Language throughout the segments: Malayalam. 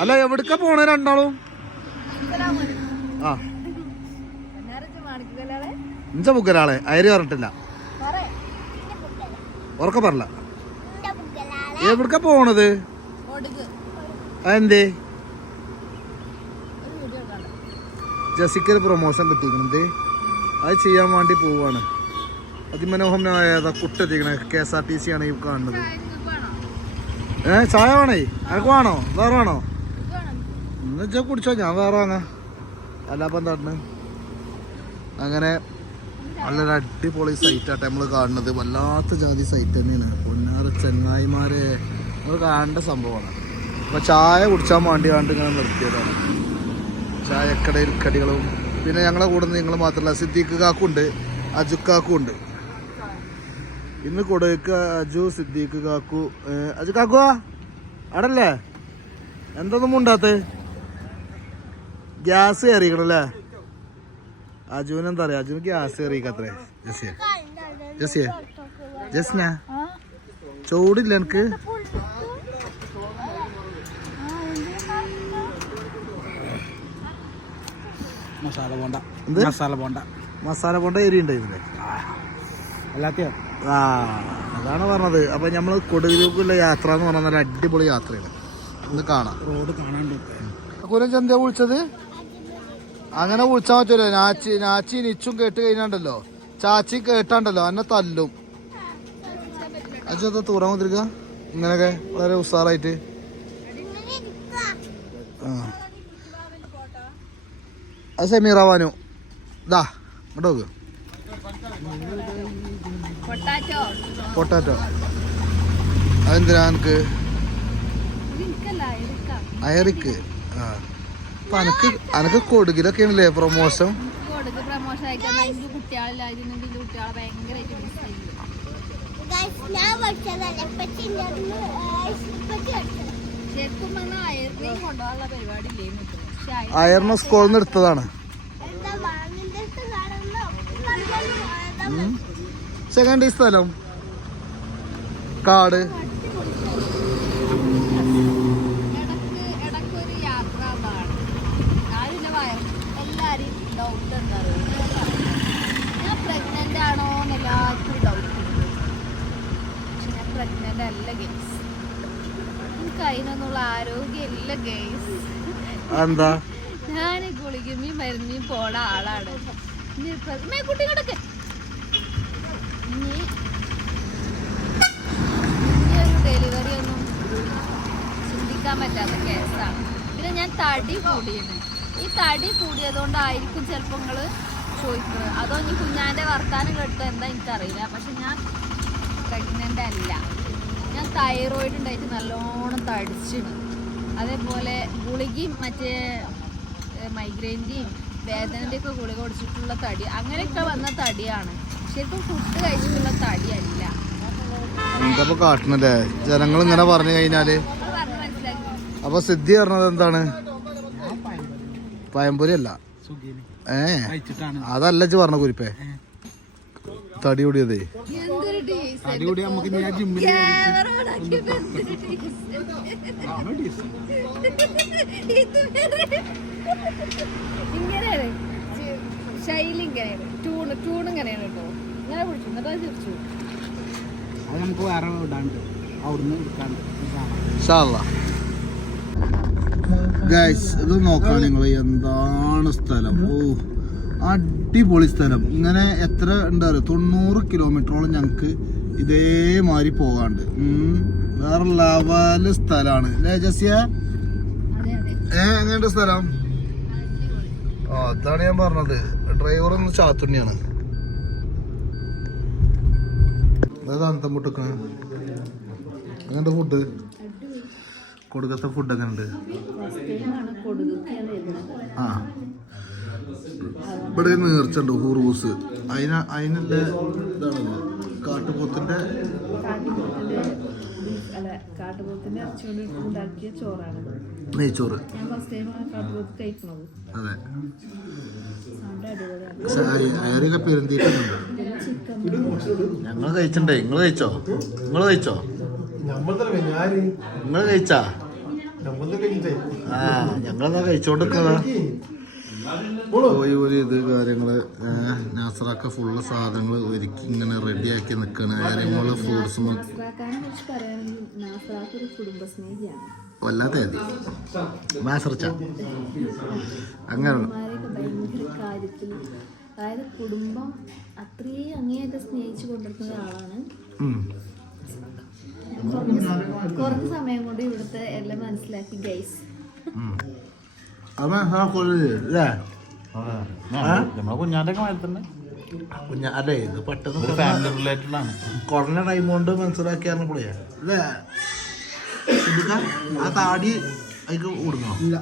അല്ല എവിടക്ക പോണേ രണ്ടാളും? ആ ഇഞ്ച ബുക്കലാളെ അയര് പറഞ്ഞിട്ടില്ല. ഉറക്ക പറഞ്ഞ എവിടക്ക പോണത്? അതെന്തേ? ജസിക്കൊരു പ്രൊമോഷൻ കിട്ടിയിരിക്കണത്, അത് ചെയ്യാൻ വേണ്ടി പോവാണ്. അതിമനോഹരമായ കുട്ടെത്തിക്കണേ KSRTC ആണ് ഈ കാണുന്നത്. ചായ വേണേ? എനക്ക് വേണോ? വേറെ വേണോ? എന്നുവെച്ചാൽ കുടിച്ചോ, ഞാൻ വേറെ വാങ്ങാം. അല്ലാപ്പം എന്താണ്? അങ്ങനെ നല്ലൊരു അടിപൊളി സൈറ്റാട്ടെ നമ്മൾ കാണുന്നത്. വല്ലാത്ത ജാതി സൈറ്റ് തന്നെയാണ്. പൊന്നാറ് ചെങ്ങായിമാരെ നമ്മൾ കാണേണ്ട സംഭവമാണ്. അപ്പോൾ ചായ കുടിച്ചാൽ വേണ്ടി ഇങ്ങനെ നിർത്തിയതാണ്. ചായക്കടയിൽ കടികളും. പിന്നെ ഞങ്ങളെ കൂടെ നിങ്ങൾ മാത്രമല്ല, സിദ്ദീഖ് കാക്കുണ്ട്, അജുക്കാക്കും ഉണ്ട്. ഇന്ന് കൊടുക്ക അജു, സിദ്ദീഖ് കാക്കു. അജു കാക്കുവാ അടല്ലേ? എന്തൊന്നും ഉണ്ടാത്ത? ഗ്യാസ് കയറിക്കണല്ലേ? അജുവിന് എന്താ പറയാ? അജുവിന് ഗ്യാസ് കയറിക്കത്രേ. ജസ്ന ചൂടില്ല എനിക്ക്. മസാല ബോണ്ട ഏരി ഉണ്ടായിരുന്നില്ലേ? ആ അതാണ് പറഞ്ഞത്. അപ്പൊ നമ്മള് കൊടുവിലേക്കുള്ള യാത്ര എന്ന് പറഞ്ഞാൽ നല്ല അടിപൊളി യാത്രയാണ്. ഒന്ന് കാണാം. റോഡ് കാണാണ്ട് ചന്ത വിളിച്ചത് അങ്ങനെ വിളിച്ചാൽ പറ്റൂലോ. നാച്ചി നിച്ചും കേട്ട് കഴിഞ്ഞാണ്ടല്ലോ, ചാച്ചി കേട്ടാണ്ടല്ലോ എന്നെ തല്ലും. അച്ഛൻ തൂറാൻ കുതിരിക്ക ഇങ്ങനെയൊക്കെ വളരെ ഉഷാറായിട്ട്. ആ അത് സെമീറാവാനു ഇതാ ഇങ്ങോട്ട് നോക്ക്. പൊട്ടാറ്റോ അതെന്തിനാ എനിക്ക്? അയറിക്ക്. ആ അപ്പൊ അനക്ക് കൊടുകിലൊക്കെയാണല്ലേ പ്രൊമോഷൻ? അയറിന് സ്കൂളിൽ നിന്ന് എടുത്തതാണ്. സെക്കൻഡ് സ്ഥലം കാട്. എന്താ? ഞാൻ ഗുളികമ്മയും മരുന്നിയും പോണ ആളാണ്. കുട്ടികളൊക്കെ ഡെലിവറി ഒന്നും ചിന്തിക്കാൻ പറ്റാത്ത കേസാണ്. പിന്നെ ഞാൻ തടി കൂടിയത്. ഈ തടി കൂടിയതുകൊണ്ടായിരിക്കും ചിലപ്പോൾ നിങ്ങൾ ചോദിക്കുന്നത്. അതോ ഇനി കുഞ്ഞാൻ്റെ വർത്താനം കേട്ടോ എന്താ എനിക്കറിയില്ല. പക്ഷെ ഞാൻ പ്രഗ്നൻ്റ് അല്ല. ഞാൻ തൈറോയിഡ് ഉണ്ടായിട്ട് നല്ലോണം തടിച്ചിടും. അതേപോലെ ഗുളികയും മറ്റേ മൈഗ്രെയിൻ്റെയും വേദനൻ്റെയൊക്കെ ഗുളിക കുടിച്ചിട്ടുള്ള തടി, അങ്ങനെയൊക്കെ വന്ന തടിയാണ്. ശരിക്കും ഫുഡ് കഴിച്ചിട്ടുള്ള തടിയല്ല. എന്താ കാട്ടണല്ലേ ജനങ്ങൾ ഇങ്ങനെ പറഞ്ഞു കഴിഞ്ഞാല്? അപ്പൊ സിദ്ധി പറഞ്ഞത് എന്താണ്? പയമ്പൊരി അല്ല. അതല്ല ഇജ്ജ് പറഞ്ഞ കുരിപ്പേ തടി കൂടിയതേ. ഇങ്ങനെയാണ് ശൈലി, ഇങ്ങനെയാണ് ട്യൂൺ ഇങ്ങനെയാണ് കേട്ടോ. ഇങ്ങനെ പിടിച്ചു എന്നിട്ട് അത് തിരിച്ചു. അത് നമുക്ക് വേറെ ഇടാണ്ട് അവിടുന്ന് എടുക്കാണ്ട്. ഗൈസ് ഇത് നോക്കാം നിങ്ങൾ, എന്താണ് സ്ഥലം. ഓ അടിപൊളി സ്ഥലം. ഇങ്ങനെ എത്ര എന്താ പറയുക 90 കിലോമീറ്ററോളം ഞങ്ങൾക്ക് ഇതേമാതിരി പോകാണ്ട്. വേറെ ലെവല് സ്ഥലമാണ് അല്ലേ ജസിയ? എങ്ങനെയുണ്ട് സ്ഥലം? ആ അതാണ് ഞാൻ പറഞ്ഞത്. ഡ്രൈവർ ഒന്ന് ചാത്തുണ്ണിയാണ്. അന്തം മുട്ടക്കണ അങ്ങനത്തെ ഫുഡ് കൊടുക്കത്തെ ഫുഡ് ഒക്കെ ഉണ്ട്. ആ ഇവിടെ നേർച്ചുണ്ട് ഹുറൂസ്. അതിനല്ലേ ഇതാണല്ലോ കാട്ടുപോത്തിന്റെ നെയ്ച്ചോറ്. അതെ അയറൊക്കെ പെരുന്തീറ്റുണ്ട്. ഞങ്ങൾ കഴിച്ചിട്ടുണ്ടേ. നിങ്ങൾ കഴിച്ചോ? നിങ്ങൾ കഴിച്ചാ? ഞങ്ങളെന്നാ കഴിച്ചോണ്ടിരിക്കുന്നതാ പോയി ഒരു ഇത് കാര്യങ്ങള് നാസറാക്ക ഫുള്ള് സാധനങ്ങൾ ഒരുക്കി ഇങ്ങനെ റെഡിയാക്കി നിൽക്കണ കാര്യങ്ങള് ഫ്രൂട്ട്സും വല്ലാത്ത നാസർച്ച അങ്ങനെ അതായത് കുടുംബം അത്രയും അങ്ങേയറ്റം സ്നേഹിച്ചു കൊണ്ടിരിക്കുന്ന ഒരാളാണ്. കുറഞ്ഞ സമയം കൊണ്ട് ഇവിടുത്തെ എല്ലാം മനസ്സിലാക്കി ഗൈസ്. അല്ലേ ഇത് പെട്ടെന്ന് ഫാമിലി റിലേറ്റഡ് ആണ്. കുറഞ്ഞ ടൈം കൊണ്ട് മനസ്സിലാക്കിയാണ് പുള്ളിയാ അല്ലേ? ആ താടി അതിക്ക് കൊടുക്കണോ? ഇല്ല.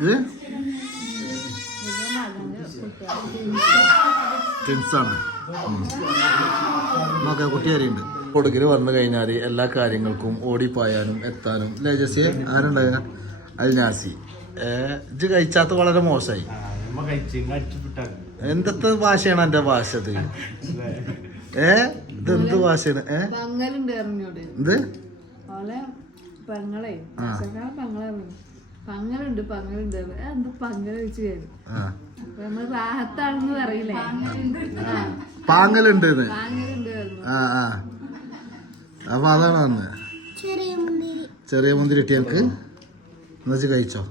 ഇത് ടെൻസാണ്. നോക്കാം കുട്ടികാരിയുണ്ട്. കൊടുക്കൽ വന്നു കഴിഞ്ഞാൽ എല്ലാ കാര്യങ്ങൾക്കും ഓടിപ്പായാനും എത്താനും അല്ലേ ജസ്സി? ആരുണ്ടായ അൽനാസി ഇത് കഴിച്ചാത്ത വളരെ മോശമായി. എന്തൊക്കെ ഭാഷയാണ് എന്റെ ഭാഷ? ഇത് ഇതെന്ത് ഭാഷയാണ്? എന്ത് പങ്ങളുണ്ട് എന്താ പങ്ങല് വെച്ച് റാഹത്താണെന്ന് പറയില്ലേ? പാങ്ങലുണ്ട്. അപ്പൊ അതാണ് വന്ന് ചെറിയ മുന്തിരി ഇട്ടി എനിക്ക് എന്നുവെച്ച് കഴിച്ചോ.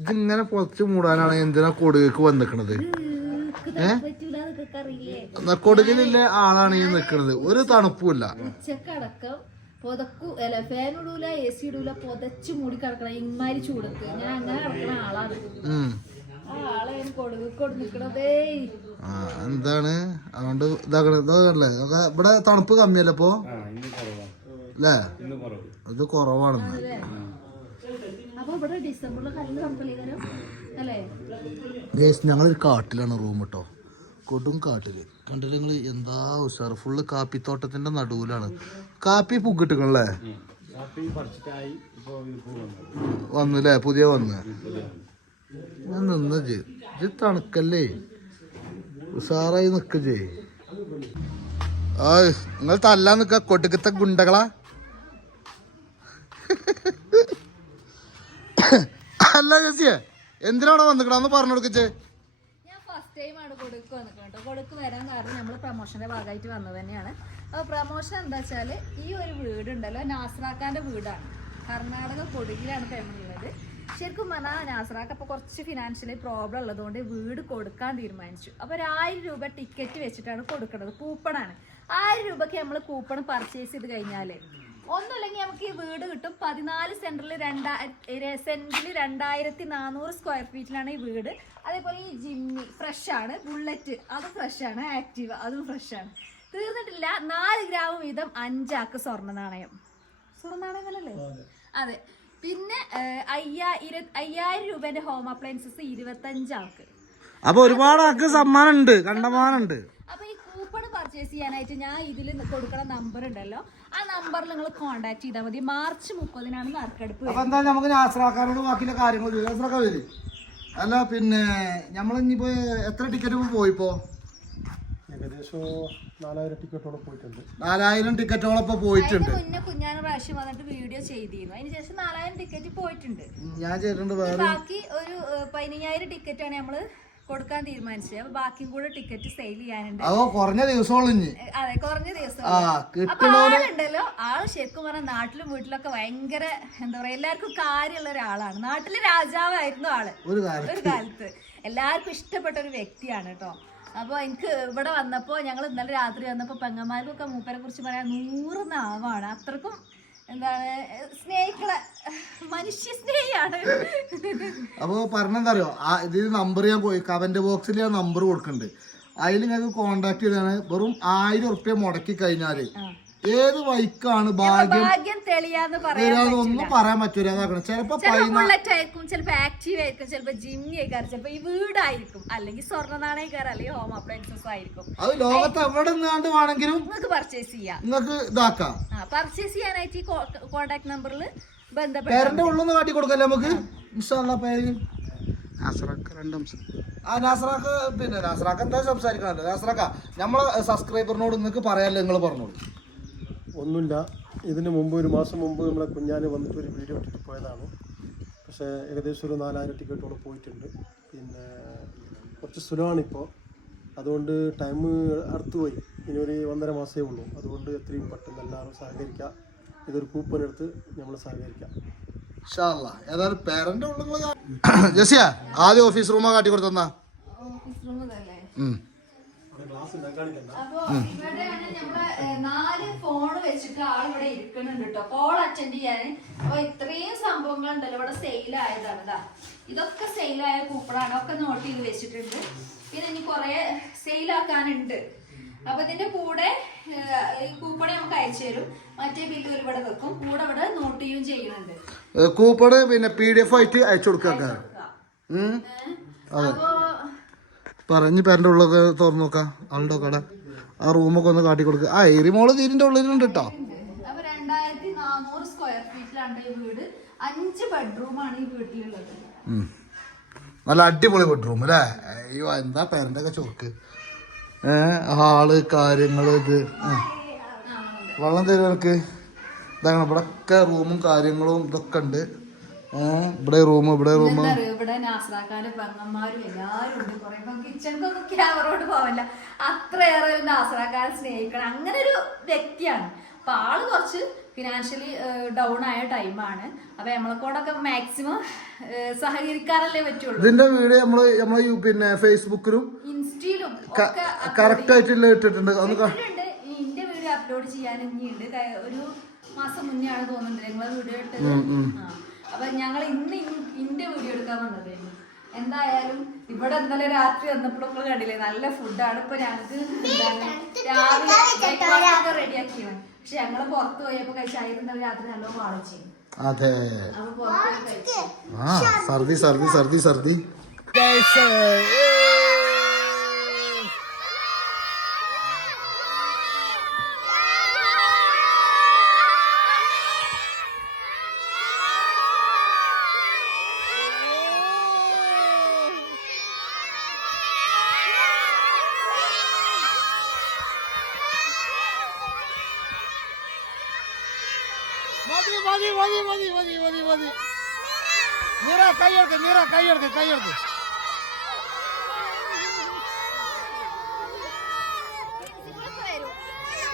ഇതിങ്ങനെ പൊറച്ച് മൂടാനാണ് എന്തിനാ കൊടുകക്ക് വന്നിക്കണത്? കൊടുകലില്ല ആളാണ് ഈ നിക്കണത്. ഒരു തണുപ്പുമില്ല. ഉച്ചക്കടക്കം ഫാൻ ഇടൂല, എ സി ഇടൂല, പൊതച്ച് മൂടി കിടക്കണം. ഇമാരി ചൂടത്ത് ഞാൻ അങ്ങനെ കിടക്കണ ആളാണ്. ആ ആളെ കൊടുക്കോട് നിക്കണതേ. എന്താണ് അതുകൊണ്ട് ഇതാക്കണല്ലേ? ഇവിടെ തണുപ്പ് കമ്മിയല്ലേ ഇപ്പൊ അല്ലേ? ഇത് കുറവാണെന്ന്. അപ്പൊ ഇവിടെ ഡിസംബറിൽ നല്ല തണുപ്പല്ലേക്കാരം അല്ലേ? ഞങ്ങളൊരു കാട്ടിലാണ് റൂം കേട്ടോ. കൊടും കാട്ടില് കണ്ടില്ല നിങ്ങള്? എന്താ ഉഷാറ്. ഫുള്ള് കാപ്പിത്തോട്ടത്തിന്റെ നടുവിലാണ്. കാപ്പി പൂക്കിട്ടുകളല്ലേ? വന്നുല്ലേ? പുതിയ വന്ന് ഞാൻ നിന്ന് തണുക്കല്ലേ? ഉഷാറായി നിക്കേ. ആ നിങ്ങൾ തല്ലാൻ നിക്ക കൊട്ടുക്കത്തെ ഗുണ്ടകളാ. അല്ല ജസിയെ എന്തിനാണോ വന്നിക്കണെന്ന് പറഞ്ഞു കൊടുക്കച്ചേ? കൊടുക്ക് വരാൻ കാരണം നമ്മൾ പ്രമോഷന്റെ ഭാഗമായിട്ട് വന്നത് തന്നെയാണ്. അപ്പോൾ പ്രമോഷൻ എന്താ വെച്ചാൽ ഈ ഒരു വീടുണ്ടല്ലോ നാസറാക്കാന്റെ വീടാണ്. കർണാടക കൊടുകിലാണ് ഫാമിലിയുള്ളത്. ശരിക്കും പറഞ്ഞാൽ നാസറാക്ക് അപ്പോൾ കുറച്ച് ഫിനാൻഷ്യലി പ്രോബ്ലം ഉള്ളതുകൊണ്ട് വീട് കൊടുക്കാൻ തീരുമാനിച്ചു. അപ്പോൾ 1000 രൂപ ടിക്കറ്റ് വെച്ചിട്ടാണ് കൊടുക്കുന്നത്. കൂപ്പണാണ്. 1000 രൂപയ്ക്ക് നമ്മൾ കൂപ്പൺ പർച്ചേസ് ചെയ്ത് കഴിഞ്ഞാൽ ഒന്നുമില്ലെങ്കിൽ നമുക്ക് ഈ വീട് കിട്ടും. 14 സെന്റിൽ 2400 സ്ക്വയർ ഫീറ്റിലാണ് ഈ വീട്. അതേപോലെ ഈ ജിമ്മി ഫ്രഷാണ്, ബുള്ളറ്റ് അതും ഫ്രഷാണ്, ആക്റ്റീവ അതും ഫ്രഷാണ്. തീർന്നിട്ടില്ല. 4 ഗ്രാം വീതം 5 ആക്ക് സ്വർണ്ണ നാണയം. സ്വർണ്ണ നാണയങ്ങളല്ലേ? അതെ. പിന്നെ 5000 രൂപേന്റെ ഹോം അപ്ലയൻസസ് 25 ആൾക്ക്. അപ്പൊ ഒരുപാട് ആൾക്ക് സമ്മാനം ഉണ്ട്, കണ്ടമാനുണ്ട്. അപ്പൊ ഈ കൂപ്പൺ പർച്ചേസ് ചെയ്യാനായിട്ട് ഞാൻ ഇതിൽ കൊടുക്കുന്ന നമ്പർ ഉണ്ടല്ലോ, ആ നമ്പറിൽ നിങ്ങൾ കോൺടാക്ട് ചെയ്താൽ മതി. മാർച്ച് 30-നാണ് നറുക്കെടുപ്പ്. അപ്പൊ എന്താ നമുക്ക് നാസറാക്കാനോട് ബാക്കിയുള്ള കാര്യങ്ങൾ വരും. അല്ല പിന്നെ നമ്മളിപ്പോ എത്ര ടിക്കറ്റ് പോയിപ്പോ? ഏകദേശം 4000 ടിക്കറ്റോളം പോയിട്ടുണ്ട്. 4000 ടിക്കറ്റോളം ഇപ്പൊ പോയിട്ടുണ്ട്. മുന്നേ കുഞ്ഞാന് പ്രാവശ്യം വന്നിട്ട് വീഡിയോ ചെയ്തിരുന്നു. അതിനുശേഷം 4000 ടിക്കറ്റ് പോയിട്ടുണ്ട്. ഞാൻ ചെയ്തിട്ടുണ്ട്. ബാക്കി ഒരു 15000 ടിക്കറ്റാണ് നമ്മള് കൊടുക്കാൻ തീരുമാനിച്ചത്. അപ്പൊ ബാക്കിയും കൂടെ ടിക്കറ്റ് സെയിൽ ചെയ്യാനുണ്ട്. കുറഞ്ഞ ദിവസമുള്ളൂ. അതെ, കുറഞ്ഞ ദിവസം. അപ്പൊ ആളുണ്ടല്ലോ, ആള് ശരിക്കും പറഞ്ഞാൽ നാട്ടിലും വീട്ടിലൊക്കെ ഭയങ്കര എന്താ പറയാ, എല്ലാവർക്കും കാര്യമുള്ള ഒരാളാണ്. നാട്ടില് രാജാവായിരുന്നു ആള് ഒരു കാലത്ത്. എല്ലാവർക്കും ഇഷ്ടപ്പെട്ട ഒരു വ്യക്തിയാണ് കേട്ടോ. അപ്പൊ എനിക്ക് ഇവിടെ വന്നപ്പോ, ഞങ്ങൾ ഇന്നലെ രാത്രി വന്നപ്പോ പെങ്ങന്മാർക്കൊക്കെ മൂപ്പരെ കുറിച്ച് പറയാൻ 100 നാവാണ്. അത്രക്കും എന്താണ് സ്നേഹിക്കണ മനുഷ്യ സ്നേഹിയാണ്. അപ്പൊ പറഞ്ഞെന്താ അറിയോ, ഇതിൽ നമ്പർ ഞാൻ പോയി കമന്റ് ബോക്സിൽ ഞാൻ നമ്പർ കൊടുക്കുന്നുണ്ട്. അതിൽ ഞങ്ങൾക്ക് കോണ്ടാക്ട് ചെയ്താണ്. വെറും 1000 ഉറുപ്പ്യ മുടക്കി കഴിഞ്ഞാല് ഏത് വൈക്കാണ് ഭാഗ്യം ഒന്നും പറയാൻ പറ്റൂല. അതാക്കണം ചിലപ്പോ ബുള്ളറ്റ് ആയിരിക്കും, ചിലപ്പോ ആക്റ്റീവ് ആയിരിക്കും, ചിലപ്പോ ജിമ്മി ആയിരിക്കും, ചിലപ്പോ ഈ വീടായിരിക്കും, അല്ലെങ്കിൽ സ്വർണ്ണ നാണയക്കാർ, അല്ലെങ്കിൽ ഹോം അപ്ലയൻസസ് ആയിരിക്കും. അത് ലോകത്ത് എവിടെ നിന്നാണ്ട് വേണമെങ്കിലും നിങ്ങൾക്ക് പർച്ചേസ് ചെയ്യാം. നിങ്ങൾക്ക് ഇതാക്കാം. പർച്ചേസ് ചെയ്യാനായിട്ട് ഈ കോൺടാക്ട് നമ്പറിൽ ബന്ധപ്പെട്ട് പേരന്റെ ഉള്ളൊന്ന് കാട്ടി കൊടുക്കല്ലേ നമുക്ക്. പേര് നാസറാക്ക്. പിന്നെ നാസറാക്ക് എന്താ സംസാരിക്കാനല്ലോ? നാസറാക്ക നമ്മളെ സബ്സ്ക്രൈബറിനോട് നിങ്ങൾക്ക് പറയാല്ലോ, നിങ്ങൾ പറഞ്ഞോളൂ. ഒന്നുമില്ല. ഇതിന് മുമ്പ് ഒരു മാസം മുമ്പ് നമ്മളെ കുഞ്ഞാന് വന്നിട്ട് ഒരു വീഡിയോ ഇട്ടിട്ട് പോയതാണ്. പക്ഷേ ഏകദേശം ഒരു 4000 ടിക്കറ്റോളം പോയിട്ടുണ്ട്. പിന്നെ കുറച്ച് സുലഭമാണിപ്പോൾ, അതുകൊണ്ട് ടൈം അടുത്ത് പോയി. ഇനി ഒരു 1.5 മാസമേ ഉള്ളൂ. അതുകൊണ്ട് എത്രയും പെട്ടെന്ന് എല്ലാവരും സഹകരിക്കുക. ഇതൊരു കൂപ്പൺ എടുത്ത് നമ്മൾ സഹകരിക്കാം. ഏതായാലും പേരന്റ് ജസിയ ആദ്യം ഓഫീസ് റൂമാ കാട്ടി കൊടുത്തന്നാ. അപ്പൊ ഇവിടെയാണ് നമ്മളെ 4 ഫോൺ വെച്ചിട്ട് ആളിവിടെ ഇരിക്കുന്നുണ്ട് കേട്ടോ, കോൾ അറ്റൻഡ് ചെയ്യാൻ. അപ്പൊ ഇത്രയും സംഭവങ്ങൾ ഉണ്ടല്ലോ ഇവിടെ സെയിൽ ആയതാണ്. ഇതാ ഇതൊക്കെ സെയിലായ കൂപ്പണാണ്, ഒക്കെ നോട്ട് ചെയ്ത് വെച്ചിട്ടുണ്ട്. പിന്നെ ഇനി കുറെ സെയിലാക്കാനുണ്ട്. അപ്പൊ ഇതിന്റെ കൂടെ ഈ കൂപ്പൺ നമുക്ക് അയച്ചു തരും, മറ്റേ ബില്ല് ഇവിടെ വെക്കും, കൂടെ ഇവിടെ നോട്ട് ചെയ്യുകയും ചെയ്യുന്നുണ്ട്. കൂപ്പണ് പിന്നെ PDF ആയിട്ട് അയച്ചു കൊടുക്കുക. അപ്പൊ പറഞ്ഞ് പേരന്റെ ഉള്ളൊക്കെ തുറന്നു നോക്കാം. ആളുടെ കട ആ റൂമൊക്കെ ഒന്ന് കാട്ടി കൊടുക്കുക. ആ എരിമോള് തീരിന്റെ ഉള്ളിലുണ്ട് കേട്ടോ. അപ്പൊ 2400 സ്ക്വയർ ഫീറ്റിലാണ് ഈ വീട്. 5 ബെഡ്റൂമാണ് ഈ വീട്ടിലുള്ളത്. നല്ല അടിപൊളി ബെഡ്റൂം അല്ലേ? അയ്യോ എന്താ പേരന്റെ ഒക്കെ ചോക്ക്. ഹാള് കാര്യങ്ങള് ഇത് വെള്ളം തരും എനിക്ക്. ഇതാണ് ഇവിടെ ഒക്കെ റൂമും കാര്യങ്ങളും ഇതൊക്കെ ഉണ്ട്. ഇവിടെ റൂം ഇവിടെ നാസ്രാക്കാന്റെ പെങ്ങന്മാരും എല്ലാരും ഉണ്ട്. കുറെ കിച്ചണിക്കൊന്നും ക്യാമറോട് പോവില്ല, അത്രയേറെ നാസ്രാക്കാരെ സ്നേഹിക്കണം അങ്ങനെ ഒരു വ്യക്തിയാണ്. അപ്പൊ ആള് കുറച്ച് ഫിനാൻഷ്യലി ഡൗൺ ആയ ടൈമാണ്. അപ്പൊ നമ്മളെക്കൊണ്ടൊക്കെ മാക്സിമം സഹകരിക്കാറല്ലേ പറ്റുള്ളൂ. ഇതിന്റെ വീഡിയോ നമ്മളെ പിന്നെ ഫേസ്ബുക്കിലും ഇൻസ്റ്റയിലും കറക്റ്റ് ആയിട്ടുള്ള ഇട്ടിട്ടുണ്ട്. ഇന്റെ വീഡിയോ അപ്ലോഡ് ചെയ്യാൻ ഇനിയുണ്ട്. ഒരു മാസം മുന്നേ ആണ് തോന്നുന്നുണ്ട് ഞങ്ങളെ വീഡിയോ ഇട്ടത്. അപ്പൊ ഞങ്ങൾ ഇന്ന് ഇന്റെ വീഡിയോ എടുക്കാൻ വന്നതായിരുന്നു. എന്തായാലും ഇവിടെ ഇന്നലെ രാത്രി വന്നപ്പോഴൊക്കെ കണ്ടില്ലേ നല്ല ഫുഡാണ്. ഇപ്പൊ ഞങ്ങൾക്ക് രാവിലെ ബ്രേക്ക്ഫാസ്റ്റ് റെഡിയാക്കിയാണ്. പക്ഷെ ഞങ്ങള് പുറത്ത് പോയപ്പോ കഴിച്ചായിരുന്നു രാത്രി നല്ല വാളിച്ചു. അതെ അപ്പൊ പുറത്ത് പോയി കഴിച്ചു. സർദി മതി. മീറ കൈയെടുക്ക്.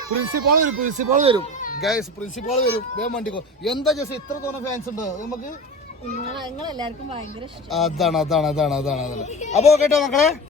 പ്രിൻസിപ്പാൾ വരും ഗൈസ്. പ്രിൻസിപ്പാൾ വരും. വേഗം വണ്ടിക്കോ. എന്താ ജസ്റ്റ് ഇത്ര തോന്നെ ഫാൻസ് ഉണ്ട് നമുക്ക്. നിങ്ങളെല്ലാവർക്കും ഭയങ്കര ഇഷ്ടം. അതാണ് അപ്പൊ കേട്ടോ മക്കളെ.